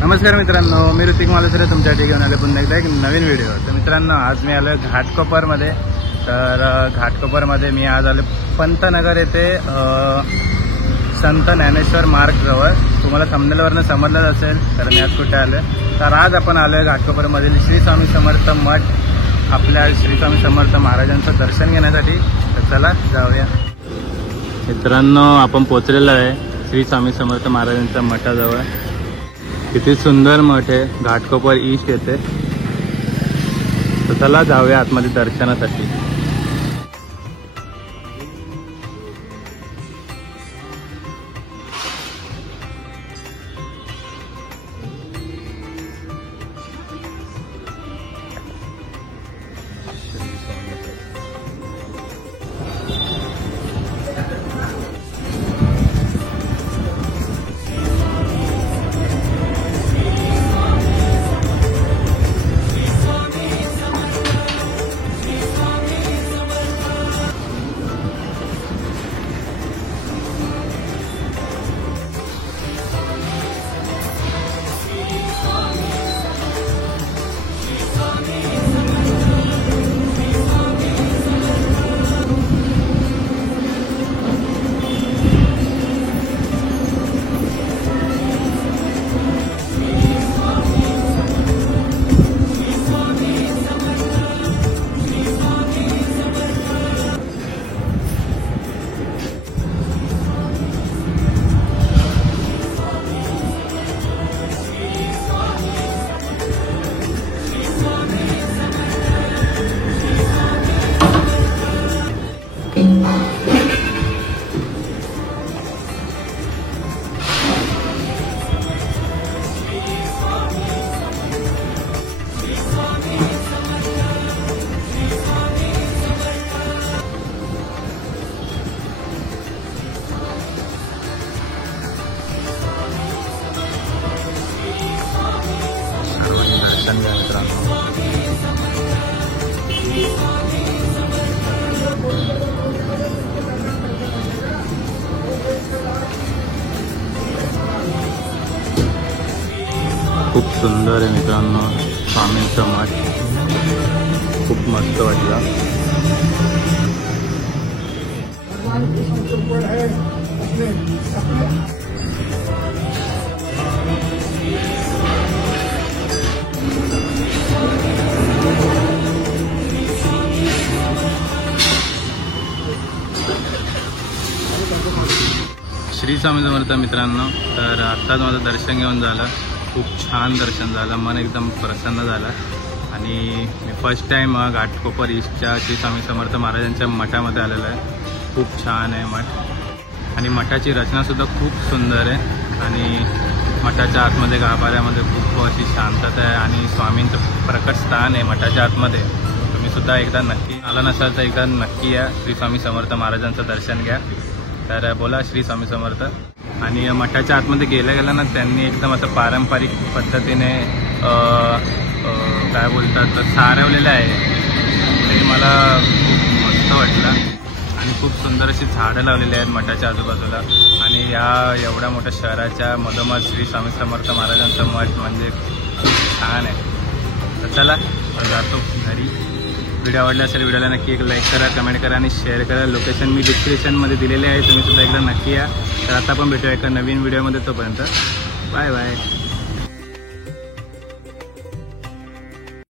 नमस्कार मित्रांनो, मी ऋतिक मालुसरे तुमच्यासाठी घेऊन आले पुन्हा एकदा एक नवीन व्हिडिओ। तर मित्रांनो, आज मी आलो घाटकोपरमध्ये। तर घाटकोपरमध्ये मी आज आलो पंतनगर येथे संत ज्ञानेश्वर मार्ग जवळ। तुम्हाला थंबनेलवरनं समजलं असेल तर मी आज कुठे आलो। तर आज आपण आलोय घाटकोपरमधील श्री स्वामी समर्थ मठ, आपल्या श्री स्वामी समर्थ महाराजांचं दर्शन घेण्यासाठी। तर चला जाऊया मित्रांनो, आपण पोहोचलेलो आहे श्री स्वामी समर्थ महाराजांच्या मठाजवळ। किती सुंदर मठ आहे, घाटकोपर ईस्ट येथे। तर चला जाऊया आतमध्ये दर्शनासाठी। खूप सुंदर आहे मित्रांनो, स्वामींचं मठ खूप मस्त वाटलं। श्री स्वामी समर्थ मित्रांनो, तर आत्ताच माझं दर्शन घेऊन झालं। खूप छान दर्शन झालं, मन एकदम प्रसन्न झालं। आणि मी फर्स्ट टाईम घाटकोपर ईस्टच्या श्री स्वामी समर्थ महाराजांच्या मठामध्ये आलेलो आहे। खूप छान आहे मठ, आणि मठाची रचनासुद्धा खूप सुंदर आहे। आणि मठाच्या आतमध्ये गाभाऱ्यामध्ये खूप अशी शांतता आहे, आणि स्वामींचं प्रकट स्थान आहे मठाच्या आतमध्ये। तुम्हीसुद्धा एकदा नक्की आला नसाल तर एकदा नक्की या, श्री स्वामी समर्थ महाराजांचं दर्शन घ्या। तर बोला श्री स्वामी समर्थ। आणि मठाच्या आतमध्ये गेल्या ना त्यांनी एकदम असं पारंपरिक पद्धतीने काय बोलतात सारवलेलं आहे, ते मला खूप मस्त वाटलं। आणि खूप सुंदर अशी झाडं लावलेली आहेत मठाच्या आजूबाजूला। आणि या एवढ्या मोठ्या शहराच्या मधोमध श्री स्वामी समर्थ महाराजांचं मठ म्हणजे खूप छान आहे। तर चला जातो घरी। व्हिडिओ आवडला असेल व्हिडिओला नक्की एक लाईक करा, कमेंट करा आणि शेअर करा। लोकेशन मी डिस्क्रिप्शनमध्ये दिलेले आहे, तुम्ही सुद्धा एकदा नक्की या। तर आता आपण भेटूया एका नवीन व्हिडिओमध्ये, तोपर्यंत बाय बाय।